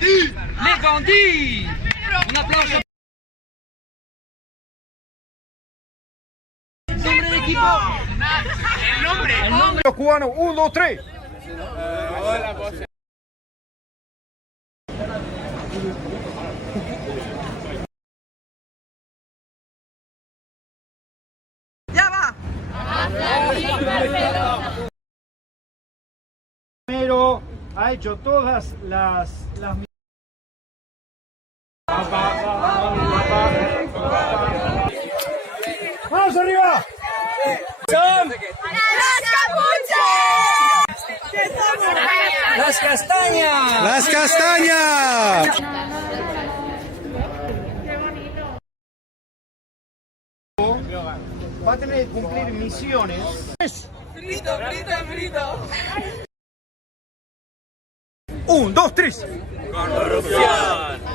Les bandits. Un aplauso. Nombre del equipo. El nombre. Los cubanos, 1, 2, 3. Ya va. Primero ha hecho todas las ¡vamos arriba! Las castañas. ¡Las castañas! Va a tener que cumplir misiones. Frito, frito, frito. 1, 2, 3. Corrupción.